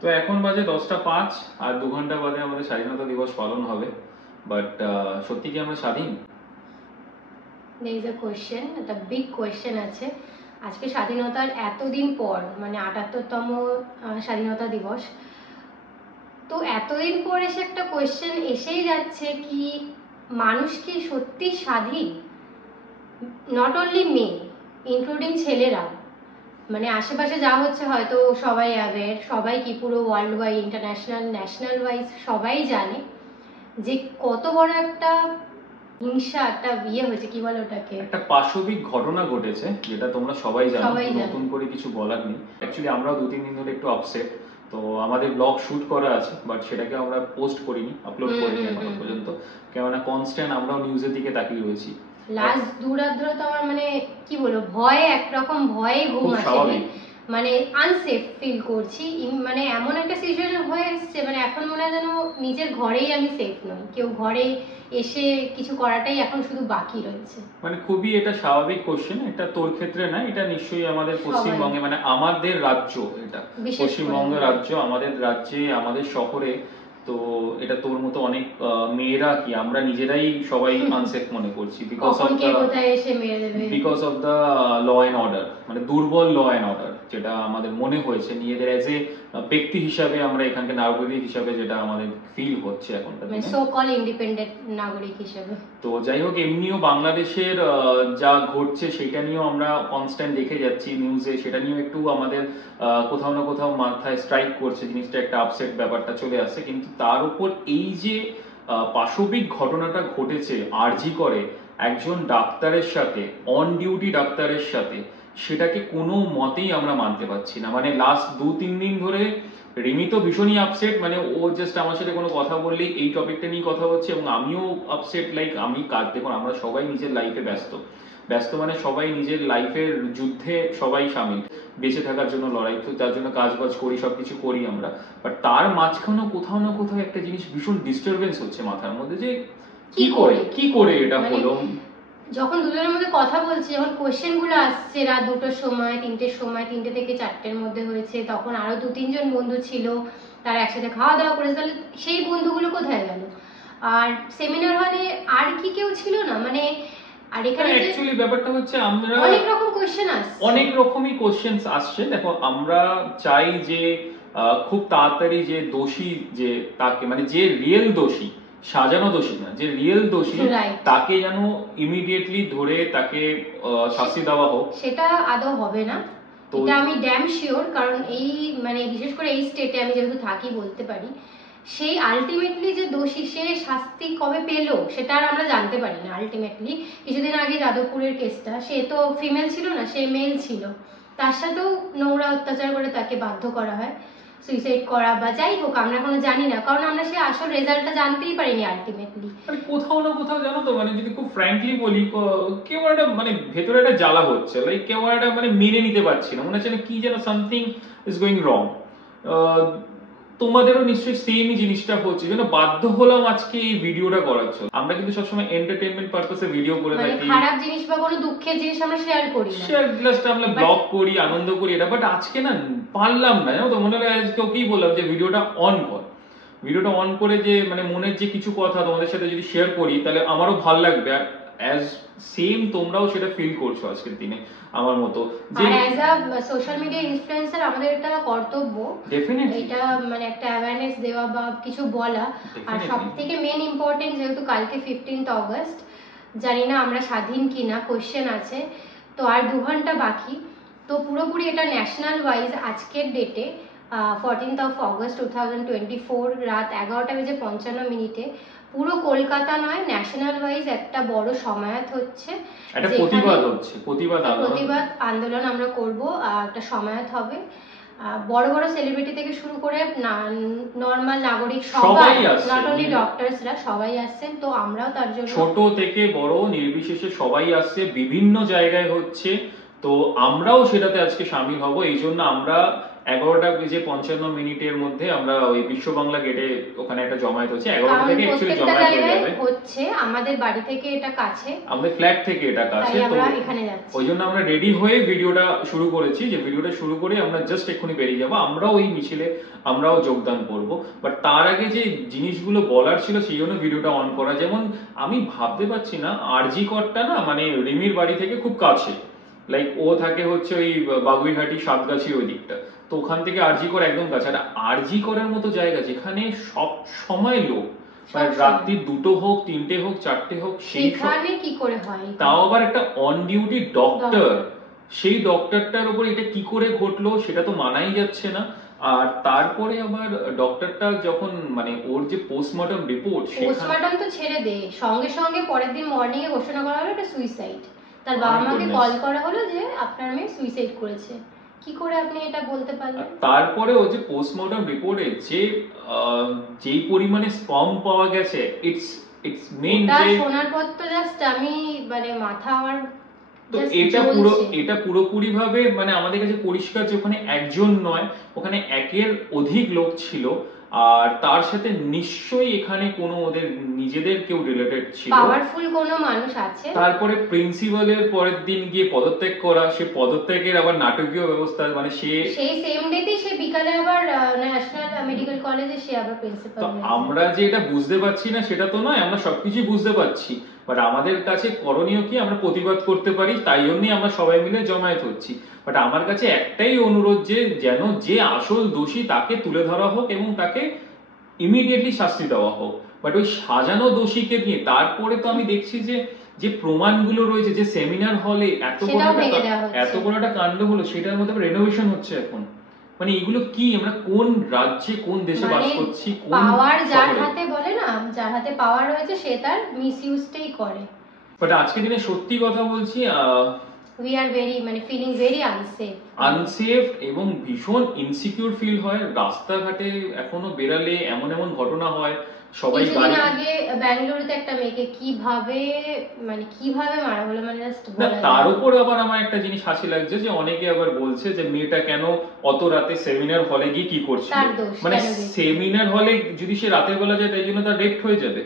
তো এখন বাজে 10টা 5, আর 2 ঘন্টা বাদে আমাদের স্বাধীনতা দিবস পালন হবে। বাট সত্যি কি আমরা স্বাধীন? there is a question, একটা বিগ কোয়েশ্চেন আছে। আজকে স্বাধীনতার এতদিন পর, মানে 78তম স্বাধীনতা দিবস, তো এতদিন পর এসে একটা কোয়েশ্চেন এসেই যাচ্ছে কি মানুষ কি সত্যি স্বাধীন? নট অনলি মেয়ে, ইনক্লুডিং ছেলেরা, মানে আশেপাশে যা হচ্ছে হয়তো সবাই অ্যাওয়্যার, সবাই কি পুরো world wide, international, national wise সবাই জানে যে কত বড় একটা হিংসা, একটা হয়েছে, কি বলে ওটাকে, একটা পাশবিক ঘটনা ঘটেছে যেটা তোমরা সবাই জানো, সবাই জানে। নতুন করে কিছু বলার নেই। অ্যাকচুয়ালি আমরাও 2-3 দিন ধরে একটু আপসেট। তো আমাদের ব্লগ শুট করা আছে, বাট সেটাকে আমরা পোস্ট করিনি, আপলোড করিনি এখনো পর্যন্ত, কেননা কনস্ট্যান্ট আমরাও নিউজের দিকে তাকিয়ে রয়েছি। লাস্ট দুরাত ধরে তো আমার মানে কি বলবো, ভয়ে একরকম ভয়ে ঘুম খুব আসেনি, স্বাভাবিক। মানে আনসেফ ফিল করছি। মানে এমন একটা সিচুয়েশন হয়ে এসছে, মানে এখন মনে হয় যেন নিজের ঘরেই আমি সেফ নই, কেউ ঘরে এসে কিছু করাটাই এখন শুধু বাকি রয়েছে। মানে খুবই এটা স্বাভাবিক কোশ্চেন, এটা তোর ক্ষেত্রে না, এটা নিশ্চয়ই আমাদের সবাই। পশ্চিমবঙ্গে, মানে আমাদের রাজ্য, এটা বিশেষ করে। পশ্চিমবঙ্গ রাজ্য, আমাদের রাজ্যে, আমাদের শহরে। তো এটা তোর মতো অনেক মেয়েরা কি আমরা নিজেরাই সবাই আনসেফ মনে করছি বিকজ কখন অফ কে কোথায় এসে মেরে দেবে। দ্য ল অ্যান্ড অর্ডার, মানে দুর্বল ল অ্যান্ড অর্ডার, যেটা আমাদের মনে হয়েছে নিজেদের এজ এ ব্যক্তি হিসাবে, আমরা এখানকার নাগরিক হিসাবে যেটা আমাদের ফিল হচ্ছে এখনকার মানে দিনে। সো কল ইন্ডিপেন্ডেন্ট নাগরিক হিসেবে। তো যাই হোক, এমনিও বাংলাদেশের যা ঘটছে সেটা নিয়েও আমরা কনস্ট্যান্ট দেখে যাচ্ছি নিউজে, সেটা নিয়েও একটু আমাদের কোথাও না কোথাও মাথায় স্ট্রাইক করছে জিনিসটা, একটা আপসেট ব্যাপারটা চলে আসছে। কিন্তু তার উপর এই যে পাশবিক ঘটনাটা ঘটেছে আরজি করে একজন ডাক্তারের সাথে, অন ডিউটি ডাক্তারের সাথে, সেটাকে কোনো মতেই আমরা মানতে পারছি না। মানে লাস্ট 2-3 দিন ধরে রিমি তো ভীষণই আপসেট, মানে ও জাস্ট আমার সাথে কোনো কথা বললেই এই টপিকটা নিয়ে কথা হচ্ছে, এবং আমিও আপসেট। লাইক আমি কাজ, দেখুন আমরা সবাই নিজের লাইফে ব্যস্ত, ব্যস্ত মানে সবাই নিজের লাইফের যুদ্ধে সবাই সামিল, বেঁচে থাকার জন্য লড়াই, তো তার জন্য কাজ বাজ করি, সবকিছু করি আমরা। বাট তার মাঝখানেও কোথাও না কোথাও একটা জিনিস ভীষণ ডিস্টারবেন্স হচ্ছে মাথার মধ্যে, যে কি করে এটা হলো। যখন দুজনের মধ্যে কথা বলছি, যখন কোয়েশ্চেন গুলো আসছে রাত 2টোর সময়, 3টের সময়, 3টে থেকে 4টের মধ্যে হয়েছে, তখন আরো 2-3 জন বন্ধু ছিল, তারা একসাথে খাওয়া দাওয়া করেছে, তাহলে সেই বন্ধুগুলো কোথায় গেল? আর সেমিনার হলে আর কি কেউ ছিল না? মানে আর এখানে অ্যাকচুয়ালি ব্যাপারটা হচ্ছে আমরা অনেক রকম কোয়েশ্চেন আসছে, অনেক রকমই কোশ্চেন্স আসছে। দেখো, আমরা চাই যে খুব তাড়াতাড়ি যে দোষী, যে তাকে, মানে যে রিয়েল দোষী, সাজানো দোষী না, যে রিয়েল দোষী, তাকে যেন ইমিডিয়েটলি ধরে তাকে শাস্তি দেওয়া হোক। সেটা আদৌ হবে না, এটা আমি ড্যাম শিওর। কারণ এই মানে বিশেষ করে এই স্টেটে আমি যেহেতু থাকি বলতে পারি, সেই আলটিমেটলি যে দোষী সে শাস্তি কবে পেলো সেটা আর আমরা জানতে পারি না। আলটিমেটলি কিছুদিন আগে যাদবপুরের কেসটা, সে তো ফিমেল ছিল না, সে মেল ছিল, তার সাথেও নোংরা অত্যাচার করে তাকে বাধ্য করা হয় সুইসাইড করা, বা যাই হোক আমরা এখনো জানি না, কারণ আমরা সে আসল রেজাল্টটা জানতেই পারিনি আলটিমেটলি। মানে কোথাও না কোথাও জানো তো, মানে যদি খুব ফ্র্যাঙ্কলি বলি, কেউ একটা মানে ভেতরে একটা জ্বালা হচ্ছে, লাইক কেউ একটা মানে মেনে নিতে পারছি না, মনে হচ্ছে না কি যেন সামথিং ইজ গোয়িং রং। তোমাদেরও নিশ্চয়ই সেমই জিনিসটা হচ্ছে, যেন বাধ্য হলাম আজকে এই ভিডিওটা করার জন্য। আমরা কিন্তু সবসময় এন্টারটেইনমেন্ট পারপাসে ভিডিও করে থাকি, খারাপ জিনিস বা কোনো দুঃখের জিনিস আমরা শেয়ার করি না, শেয়ার জাস্ট আমরা ব্লগ করি, আনন্দ করি এটা। বাট আজকে না পারলাম না, জানো তো, মনে হয় আজকে ওকেই বললাম যে ভিডিওটা অন কর, ভিডিওটা অন করে যে মানে মনের যে কিছু কথা তোমাদের সাথে যদি শেয়ার করি, তাহলে আমারও ভালো লাগবে, আর অ্যাজ সেম তোমরাও সেটা ফিল করছো আজকের দিনে আমার মতো। যে as a social media influencer আমাদের এটা কর্তব্য, ডেফিনেটলি এটা মানে একটা অ্যাওয়ারনেস দেওয়া বা কিছু বলা। আর সবথেকে মেইন ইম্পর্টেন্ট, যেহেতু কালকে 15th অগস্ট, জানি না আমরা স্বাধীন কিনা, কোশ্চেন আছে, তো আর 2 ঘন্টা বাকি। তো পুরোপুরি এটা ন্যাশনাল ওয়াইজ আজকের ডেটে 14th অগস্ট 2024 রাত 11:55 পুরো কলকাতা নয়, ন্যাশনাল ওয়াইজ একটা বড় সমায়াত হচ্ছে, একটা প্রতিবাদ আন্দোলন আমরা করব। একটা সমায়াত হবে, বড় বড় সেলিব্রিটি থেকে শুরু করে নরমাল নাগরিক সবাই, নট অনলি ডক্টরসরা, সবাই আসছেন। তো আমরাও তার জন্য, ছোট থেকে বড় নির্বিশেষে সবাই আসছে, বিভিন্ন জায়গায় হচ্ছে, তো আমরাও সেটাতে আজকে শামিল হব। এই জন্য আমরা 11:55 মধ্যে আমরা ওই বিশ্ব বাংলা গেটে ওখানে একটা জমায়েত হচ্ছে। 11টা থেকে অ্যাকচুয়ালি প্রত্যেকটা জমায়েত হয়ে জায়গায় যাবে। হচ্ছে, আমাদের বাড়ি থেকে এটা কাছে, আমাদের ফ্ল্যাট থেকে এটা কাছে, তাই তো আমরা এখানে যাচ্ছি। ওই জন্য আমরা রেডি হয়ে ভিডিওটা শুরু করেছি, যে ভিডিওটা শুরু করে আমরা জাস্ট এক্ষুনি বেরিয়ে যাবো, আমরাও ওই মিছিলে আমরাও যোগদান করব। বাট তার আগে যে জিনিসগুলো বলার ছিল সেই জন্য ভিডিওটা অন করা। যেমন আমি ভাবতে পারছি না, আরজি করটা না মানে রিমির বাড়ি থেকে খুব কাছে, লাইক ও থাকে হচ্ছে ওই বাগুইহাটি সাতগাছি ওই দিকটা, তো ওখান থেকে আরজি কর একদম কাছে। আর আরজি করার মতো জায়গা যেখানে সব সময় লোক, মানে রাত্রি 2টো হোক 3টে হোক 4টে হোক, সেখানে কি করে হয়? তাও আবার একটা অন ডিউটি ডক্টর, সেই ডক্টরটার উপর এটা কি করে ঘটলো সেটা তো মানাই যাচ্ছে না। আর তারপরে আবার ডক্টরটা যখন মানে ওর যে পোস্টমর্টম রিপোর্ট, পোস্টমর্টম তো ছেড়ে দে, সঙ্গে সঙ্গে পরের দিন মর্নিং এ ঘোষণা করা হলো এটা সুইসাইড। তার বাবা মাকে কল করা হলো যে আপনার মেয়ে সুইসাইড করেছে। কি করে আপনি এটা বলতে পারলেন? তারপরে ও যে পোস্টমর্টম রিপোর্টে যে যেই পরিমাণে স্পার্ম পাওয়া গেছে, ইটস মেইন যে শোনার পর তো জাস্ট আমি মানে মাথা আমার, তো এটা পুরোপুরি ভাবে মানে আমাদের কাছে পরিষ্কার যে ওখানে একজন নয়, ওখানে একের অধিক লোক ছিল। আর তার সাথে নিশ্চয়ই এখানে কোনো ওদের নিজেদের কেউ রিলেটেড ছিল, পাওয়ারফুল কোনো মানুষ আছে। তারপরে প্রিন্সিপালের পরের দিন গিয়ে পদত্যাগ করা, সে পদত্যাগের আবার নাটকীয় ব্যবস্থা, মানে সেই সেম ডেতেই সে বিকালে আবার ন্যাশনাল মেডিকেল কলেজে সে আবার প্রিন্সিপাল। তো আমরা যে এটা বুঝতে পারছি না সেটা তো নয়, আমরা সবকিছু বুঝতে পারছি, বাট আমাদের কাছে করণীয় কি, আমরা প্রতিবাদ করতে পারি, তাই জন্যই আমরা সবাই মিলে জমায়েত হচ্ছি। বাট আমার কাছে একটাই অনুরোধ, যে যেন যে আসল দোষী তাকে তুলে ধরা হোক এবং তাকে ইমিডিয়েটলি শাস্তি দেওয়া হোক। বাট ওই সাজানো দোষীকে নিয়ে তারপরে তো আমি দেখছি যে যে প্রমাণগুলো রয়েছে, যে সেমিনার হলে এত বড় একটা কাণ্ড হলো, সেটার মধ্যে রেনোভেশন হচ্ছে এখন। মানে এগুলো কি, আমরা কোন রাজ্যে কোন দেশে বাস করছি? পাওয়ার যার হাতে, বলে না, যার হাতে পাওয়ার রয়েছে সে তার মিসইউজটাই করে। বাট আজকে দিনে সত্যি কথা বলছি, we are very মানে ফিলিং ভেরি আনসেফ এবং ভীষণ ইনসিকিউর ফিল হয়। রাস্তাঘাটে এখনো বেরালে এমন এমন ঘটনা হয়, সবাই গাড়ি, আগে ব্যাঙ্গালোরতে একটা মেয়েকে কিভাবে মারা হলো, মানে জাস্ট না তার উপর আবার আমার একটা জিনিস হাসি লাগছে, যে অনেকে আবার বলছে যে মেয়েটা কেন অত রাতে সেমিনার হলে গিয়ে কি করছিল, মানে সেমিনার হলে যদি সে রাতের বেলা যায় তাই জন্য তার রেপ হয়ে যাবে?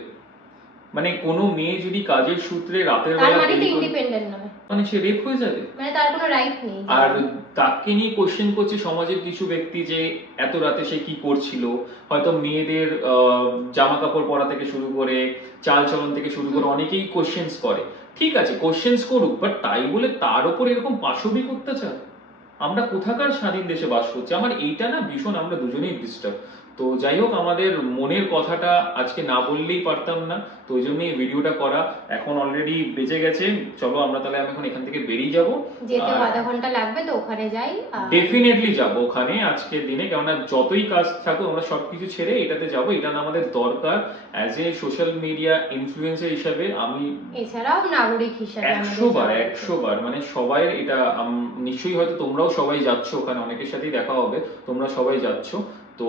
মানে কোনো মেয়ে যদি কাজের সূত্রে রাতের বেলা ইন্ডিপেন্ডেন্ট নয়, মানে সে রেপ হয়ে যাবে, মানে তার কোনো রাইট নেই। আর তাকে নিয়ে কোশ্চেন করছে সমাজের কিছু ব্যক্তি, যে এত রাতে সে কি করছিল। হয়তো মেয়েদের জামা কাপড় পরা থেকে শুরু করে চাল চলন থেকে শুরু করে অনেকেই কোশ্চেন্স করে, ঠিক আছে কোশ্চেন্স করুক, বাট তাই বলে তার উপর এরকম পাশবিক অত্যাচার? আমরা কোথাকার স্বাধীন দেশে বাস করছি? আমার এইটা না ভীষণ, আমরা দুজনেই ডিস্টার্ব। তো যাই হোক, আমাদের মনের কথাটা আজকে না বললেই পারতাম না, তো ওই জন্যই ভিডিওটা করা। এখন অলরেডি বেজে গেছে, চলো আমরা তাহলে আমি এখন এখান থেকে বেরিয়ে যাব, যেতে আধা ঘন্টা লাগবে, তো ওখানে যাই, ডেফিনেটলি যাব ওখানে আজকের দিনে, কেননা যতই কাজ থাকুক আমরা সবকিছু ছেড়ে এটাতে যাব, এটা আমাদের দরকার as a social media influencer হিসাবে। আমি এছাড়াও নাগরিক হিসাবে 100 বার মানে সবাই এটা, নিশ্চয়ই হয়তো তোমরাও সবাই যাচ্ছ ওখানে, অনেকের সাথেই দেখা হবে, তোমরা সবাই যাচ্ছ, তো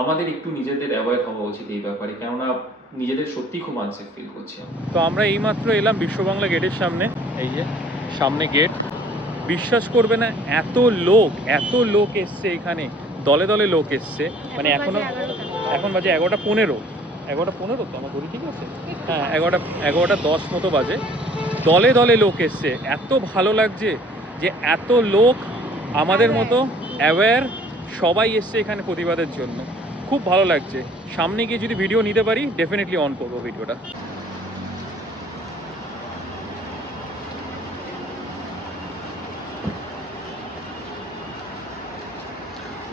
আমাদের একটু নিজেদের অ্যাওয়্যার হওয়া উচিত এই ব্যাপারে, কেননা নিজেদের সত্যি খুব আনসেফ ফিল করছি। তো আমরা এইমাত্র এলাম বিশ্ব বাংলা গেটের সামনে, এই যে সামনে গেট। বিশ্বাস করবে না, এত লোক এসছে এখানে, দলে দলে লোক এসছে, মানে এখন বাজে 11:15 তো আমার ঘড়ি ঠিক আছে, হ্যাঁ 11:10 মতো বাজে। দলে দলে লোক এসছে, এত ভালো লাগছে যে এত লোক আমাদের মতো অ্যাওয়্যার সবাই এসছে এখানে প্রতিবাদের জন্য, খুব ভালো লাগছে। সামনে গিয়ে যদি ভিডিও নিতে পারি ডেফিনেটলি অন করবো ভিডিওটা।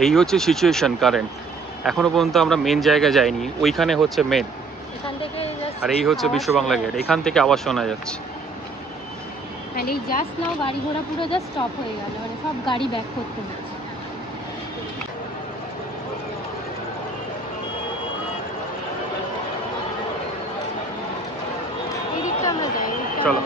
এই হচ্ছে সিচুয়েশন কারেন্ট, এখনো পর্যন্ত আমরা মেন জায়গায় যাইনি, ওইখানে হচ্ছে মেন, আর এই হচ্ছে বিশ্ব বাংলা গেট, এখান থেকে আওয়াজ শোনা যাচ্ছে। মানে এই জাস্ট নাও গাড়ি ঘোড়া পুরো জাস্ট স্টপ হয়ে গেল, মানে সব গাড়ি ব্যাক করতে হচ্ছে। এই দিকটা আমরা যাই, চলো।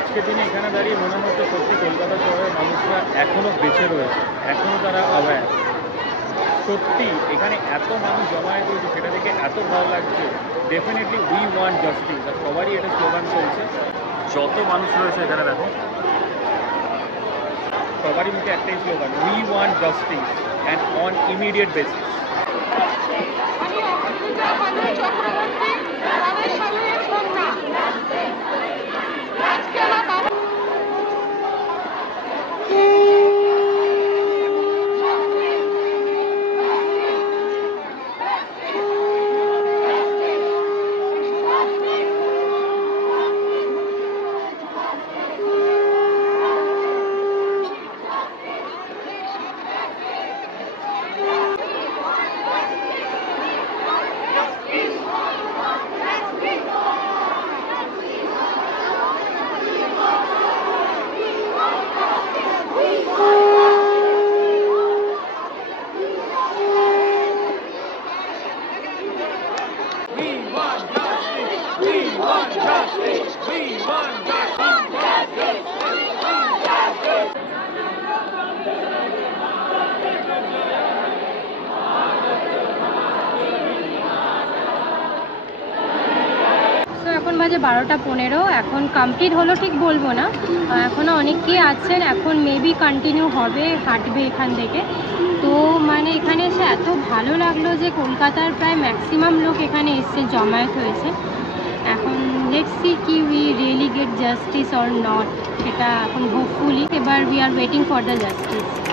আজকের দিনে এখানে দাঁড়িয়ে মনে হচ্ছে সত্যি কলকাতা শহরের মানুষরা এখনও বেঁচে রয়েছে, এখনও তারা অ্যাওয়্যার। সত্যি এখানে এত মানুষ জমায়েত হয়েছে, সেটা দেখে এত ভালো লাগছে। ডেফিনেটলি উই ওয়ান্ট জাস্টিস, আর সবারই এটা স্লোগান চলছে। যত মানুষ রয়েছে এখানে দেখো, সবারই মুখে একটাই slogan, we want justice and on immediate basis. এখন বাজে 12:15, এখন কমপ্লিট হলো ঠিক বলবো না, এখনও অনেকেই আছেন, এখন মেবি কন্টিনিউ হবে, হাঁটবে এখান থেকে। তো মানে এখানে এসে এত ভালো লাগলো যে কলকাতার প্রায় ম্যাক্সিমাম লোক এখানে এসে জমায়েত হয়েছে। এখন লেটস সি কি we really get justice or not, সেটা এখন হোপফুলি এবার we are waiting for the justice.